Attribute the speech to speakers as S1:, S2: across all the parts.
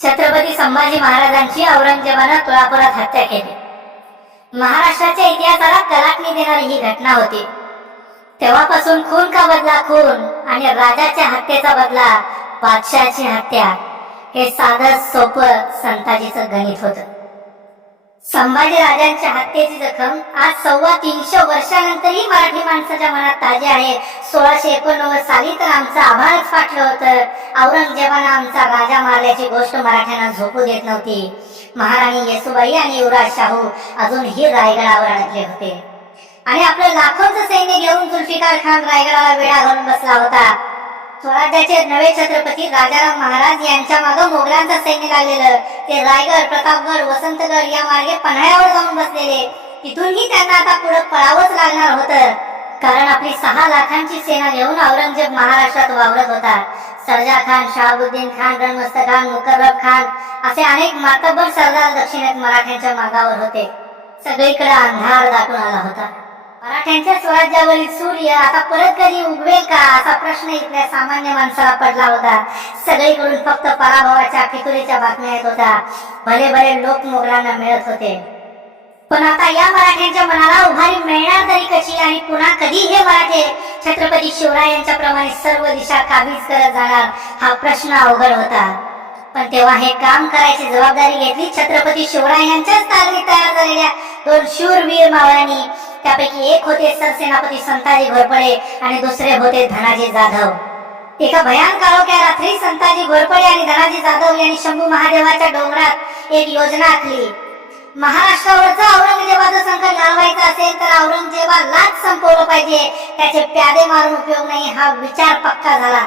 S1: छत्रपती संभाजी महाराजांची औरंगजेबानं तुळापुरात हत्या केली. महाराष्ट्राच्या इतिहासाला कलाटणी देणारी ही घटना होती. तेव्हापासून खून का बदला खून आणि राजाच्या हत्येचा बदला बादशाची हत्या हे साधं सोपं संताजीचं गणित होतं. संभाजी राजांच्या हत्येची जखम आज सव्वा तीनशे वर्षानंतरही मराठी माणसाच्या मनात ताजे आहे. सोळाशे एकोणनव्वद साली तर आमचं आभारच फाटलं होतं. औरंगजेबानं आमचा राजा मारल्याची गोष्ट मराठ्यांना झोपू देत नव्हती. महाराणी येसुबाई आणि युवराज शाहू अजूनही रायगडावर अडकले होते. आणि आपलं लाखोंचं सैन्य घेऊन जुल्फिकार खान रायगडाला वेढा घालून बसला होता. स्वराज्याचे नवे छत्रपती राजाराम महाराज यांच्या मागे मोगलांचं सैन्य लागलेलं. ते रायगड प्रतापगड वसंतगड या मार्गे पन्हाळ्यावर जाऊन बसलेले. तिथूनही त्यांना आता पुढे पळावंच लागणार होतं. कारण आपली सहा लाखांची सेना घेऊन औरंगजेब महाराष्ट्रात वावरत होता. सरजा खान शहाबुद्दीन खान रणमस्त खान मुकर्रब खान असे अनेक मातब्बर सरदार दक्षिणेत मराठ्यांच्या मागावर होते. सगळीकडे अंधार दाटून आला होता. मराठ्यांच्या स्वराज्यावरील सूर्य आता परत कधी उगवेल का? असा प्रश्न इथल्या सामान्य माणसाला पडला होता. सगळीकडून फक्त पराभवाच्या फितुरीच्या बातम्या येत होत्या. भले भले लोक मोगलांना मिळत होते. पण आता या मराठ्यांच्या मनाला उभारी मिळणार तरी कशी आणि पुन्हा कधी हे मराठे? छत्रपती शिवरायांच्या प्रमाणे सर्व दिशा काबीज करत जाणार हा प्रश्न अवघड होता. पण तेव्हा हे काम करायची जबाबदारी घेतली छत्रपती शिवरायांच्याच तालमी तयार झालेल्या दोन शूरवीर मावळ्यांनी. त्यापैकी एक होते सरसेनापती संताजी घोरपडे आणि दुसरे होते धनाजी जाधव. एका भयान काळोख्या रात्री संताजी घोरपडे आणि धनाजी जाधव यांनी शंभू महादेवाच्या डोंगरात एक योजना आखली. महाराष्ट्रावरचा औरंगजेबाचं संकट घालवायचं असेल तर औरंगजेबालाच संपवलं पाहिजे. त्याचे प्यादे मारून उपयोग नाही हा विचार पक्का झाला.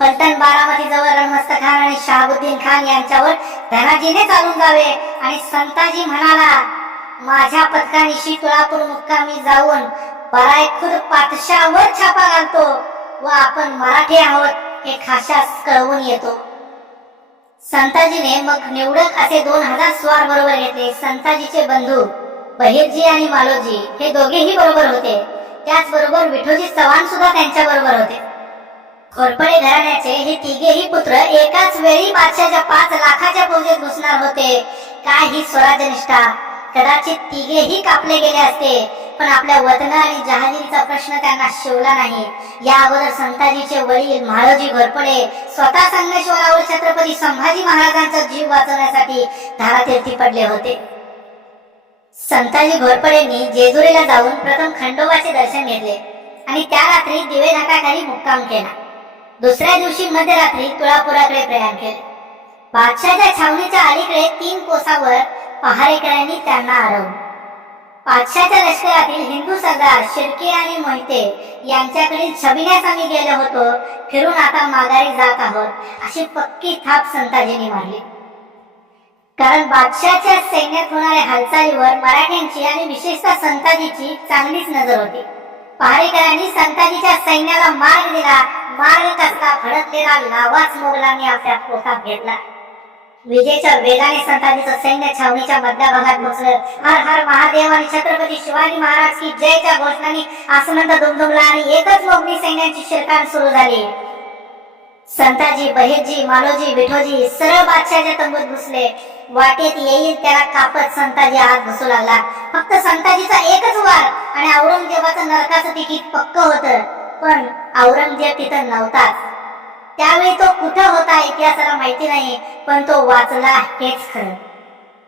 S1: पलटण बारामती जवळ रणमस्त खान आणि शहाबुद्दीन खान यांच्यावर धनाजीने चालून जावे. आणि संताजी म्हणाला माझ्या पथकानिशी तुळापूर मुक्कामी जाऊन बराय खुद पातशावर छापा घालतो व आपण मराठी आहोत हे खाशास कळवून येतो. संताजीने मग निवडक असे दोन हजार स्वार बरोबर घेतले. संताजीचे बंधू बहिरजी आणि मालोजी हे दोघेही बरोबर होते. त्याचबरोबर विठोजी चव्हाण सुद्धा त्यांच्या बरोबर होते. घोरपडे घराण्याचे हे तिघेही पुत्र एकाच वेळी बादशाच्या पाच लाखाच्या फौजेत घुसणार होते. काय ही स्वराज्यनिष्ठा कदाचित तिघेही कापले गेले असते पण आपल्या वतन आणि जहागिरीचा प्रश्न त्यांना शिवला नाही. या अगोदर संताजीचे वडील महाराजी घोरपडे स्वतः संगमेश्वरावर छत्रपती संभाजी महाराजांचा जीव वाचवण्यासाठी धारातीर्थी पडले होते. संताजी घोरपडेंनी जेजुरीला जाऊन प्रथम खंडोबाचे दर्शन घेतले आणि त्या रात्री दिवे घाटाखाली मुक्काम केला. दुसऱ्या दिवशी मध्यरात्री तुळापुराकडे प्रयाण केले. बादशाच्या छावणीच्या अलीकडे तीन कोसावर पहारेकऱ्यांनी त्यांना अडवलं पाचशाच्या लष्करातील हिंदू सरदार शिर्के आणि मोहिते यांच्याकडे छबिण्यास आम्ही गेलो होतो फिरून आता माघारी जात आहोत अशी पक्की थाप संताजीने मारली. कारण बादशाच्या सैन्यात होणाऱ्या हालचालीवर मराठ्यांची आणि विशेषतः संताजीची चांगलीच नजर होती. पहारेकरांनी संताजीच्या सैन्याला मार्ग दिला मार्ग कसला फडकलेला लावाच मोगलांनी आपल्या पोटात घेतला. विजेच्या वेगाने संताजीचं सैन्य छावणीच्या मधल्या भागात घुसलं हर हर महादेव आणि छत्रपती शिवाजी महाराज की जयच्या घोषणांनी आसमंत दुमदुमला आणि एकच मोगली सैन्याची शिरकाण सुरू झाली. संताजी बहिरजी मालोजी विठोजी सरळ बादशाच्या तंबूत घुसले. वाटेत येईल त्याला कापत संताजी आत घुसू लागला. फक्त संताजीचा एकच वार आणि औरंगजेबाचं नरकाचं तिकीट पक्क होतं. पण औरंगजेब तिथं नव्हताच. त्यावेळी तो कुठं होता इतिहासाला माहिती नाही पण तो वाचला हेच खरं.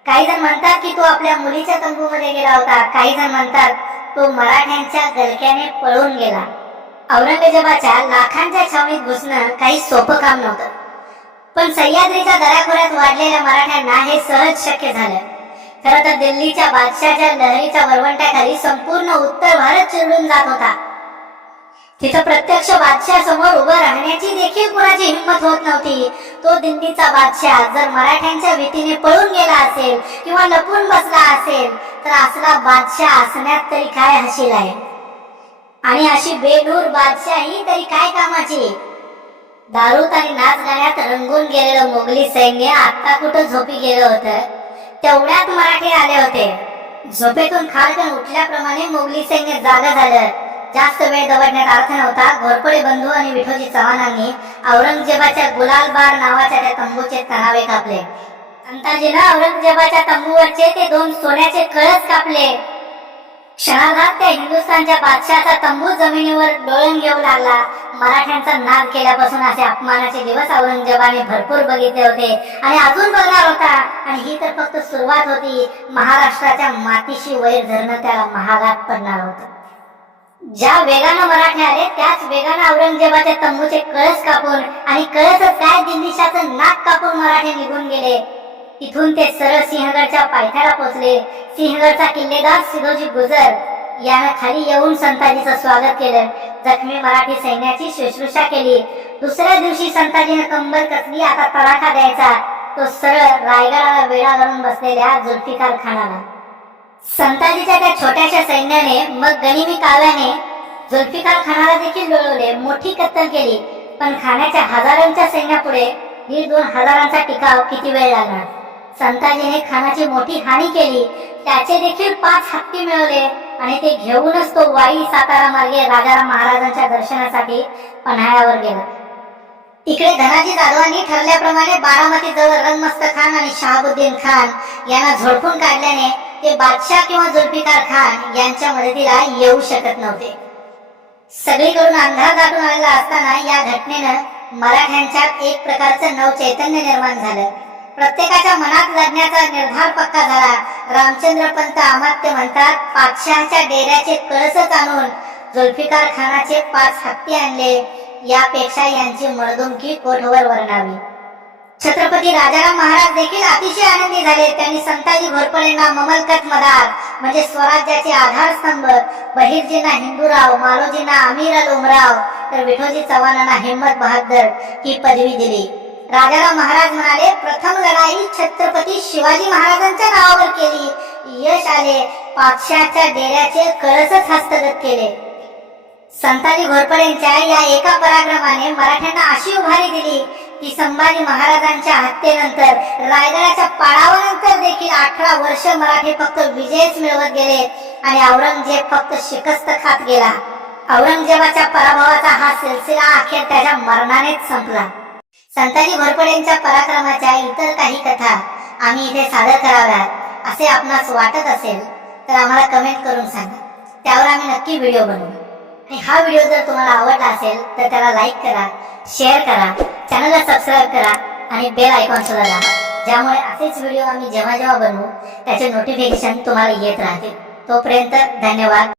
S1: काही जण म्हणतात की तो आपल्या मुलीच्या तंबूमध्ये गेला होता. काही जण म्हणतात तो मराठ्यांच्या गलक्याने पळून गेला. औरंगजेबाच्या लाखांच्या छावणीत घुसणं काही सोपं काम नव्हतं. पण सह्याद्रीच्या दऱ्याखोऱ्यात वाढलेल्या मराठ्यांना हे सहज शक्य झालं. खरं तर दिल्लीच्या बादशाच्या लहरीच्या वरवंट्याखाली संपूर्ण उत्तर भारत चिरडून जात होता. तिथं प्रत्यक्ष बादशाह समोर उभं राहण्याची देखील कुणाची हिंमत होत नव्हती. तो दिल्लीचा बादशाह जर मराठ्यांच्या भीतीने पळून गेला असेल किंवा लपून बसला असेल तर असला बादशाह असण्यात तरी काय हशील आहे? आणि अशी बेडूर बादशाही तरी काय कामाची? दारूत आणि नाच गाण्यात रंगून गेलेलं मोगली सैन्य आता कुठं झोपी गेलं होतं? तेवढ्यात मराठी आले होते. झोपेतून खालकन उठल्याप्रमाणे मोगली सैन्य जागा झालं. जास्त वेळ दवडण्यात अर्थ नव्हता. घोरपडे बंधू आणि विठोजी चव्हाणांनी औरंगजेबाच्या गुलालबार नावाच्या त्या तंबूचे तणावे कापले. संताजीनं औरंगजेबाच्या तंबूवरचे ते दोन सोन्याचे कळस कापले. क्षणार्धात त्या हिंदुस्थानच्या बादशाचा तंबू जमिनीवर डोळण घेऊ लागला. मराठ्यांचा नाद केल्यापासून असे अपमानाचे दिवस औरंगजेबाने भरपूर बघितले होते आणि अजून बघणार होता. आणि ही तर फक्त सुरुवात होती. महाराष्ट्राच्या मातीशी वैर धरणं त्याला महागात पडणार होतं. ज्या वेगानं मराठे आले त्याच वेगानं औरंगजेबाच्या तंबूचे कळस कापून आणि कळसच काय दिल्लीशाचं नाक कापून मराठे निघून गेले. इथून ते सरळ सिंहगडच्या पायथ्याला पोहोचले सिंहगडचा किल्लेदार सिधोजी गुजर यानं खाली येऊन संताजीचं स्वागत केलं. जखमी मराठी सैन्याची शुश्रूषा केली. दुसऱ्या दिवशी संताजीनं कंबर कसली आता तडाखा द्यायचा. तो सरळ रायगडाला वेळा घालून बसलेल्या जुल्फिकार खानाला. संताजीच्या त्या छोट्याशा सैन्याने मग गनिमी काव्याने जुल्फिकार खानाला देखील लोळवले मोठी कत्तल केली. पण खाण्याच्या हजारांच्या सैन्यापुढे दीड दोन हजारांचा टिकाव किती वेळ लागणार? संताजीने खानाची मोठी हानी केली. त्याचे देखील पाच हत्ती मिळवले आणि ते घेऊनच तो वाई सातारा मार्गे राजाराम महाराजांच्या दर्शनासाठी पन्हाळ्यावर गेला. इकडे धनाजी जाधवांनी ठरल्याप्रमाणे बारामती जवळ रंगमस्त खान आणि शहाबुद्दीन खान यांना झोडपून काढल्याने ते बादशाह किंवा जुल्फिकार खान यांच्या मदतीला येऊ शकत नव्हते. सगळीकडून अंधार दाटून आलेला असताना या घटनेनं मराठ्यांच्यात एक प्रकारचं नव चैतन्य निर्माण झालं. प्रत्येकाच्या मनात लढण्याचा निर्धार पक्का झाला. रामचंद्र पंत अमात्य म्हणतात पातशहाच्या डेऱ्याचे कळसच आणून जुल्फिकार खानाचे पाच हत्ती आणले. यापेक्षा यांची मर्दुमकी कोठवर वर्णावी? छत्रपती राजाराम महाराज देखील अतिशय आनंदी झाले. त्यांनी संताजी घोरपडेंना ममलकत मदार म्हणजे स्वराज्याचे आधारस्तंभ बहिर्जींना हिंदूराव मालोजींना अमीर अल उमराव तर विठोजी चव्हाणांना हिम्मत बहादर ही पदवी दिली. राजाराम महाराज म्हणाले प्रथम लढाई छत्रपती शिवाजी महाराजांच्या नावावर केली. यश आले पातशाच्या डेऱ्याचे कळसच हस्तगत केले. संताजी घोरपडेंच्या या एका पराक्रमाने मराठ्यांना अशी उभारी दिली की संभाजी महाराजांच्या हत्येनंतर रायगडाच्या पाडावानंतर देखील अठरा वर्ष मराठे फक्त विजयच मिळवत गेले आणि औरंगजेब फक्त शिकस्त खात गेला. औरंगजेबाच्या पराभवाचा हा सिलसिला अखेर त्याच्या मरणानेच संपला. संताजी घोरपडेंच्या पराक्रमाच्या इतर काही कथा आम्ही इथे सादर कराव्यात असे आपणास वाटत असेल तर आम्हाला कमेंट करून सांगा. त्यावर आम्ही नक्की व्हिडिओ बनवू. आणि हा व्हिडिओ जर तुम्हाला आवडला असेल तर त्याला लाईक करा शेअर करा चॅनलला सबस्क्राईब करा आणि बेल आयकॉन सुद्धा दाबा. ज्यामुळे असेच व्हिडिओ आम्ही जेव्हा जेव्हा बनवू त्याचे नोटिफिकेशन तुम्हाला येत राहतील. तोपर्यंत धन्यवाद.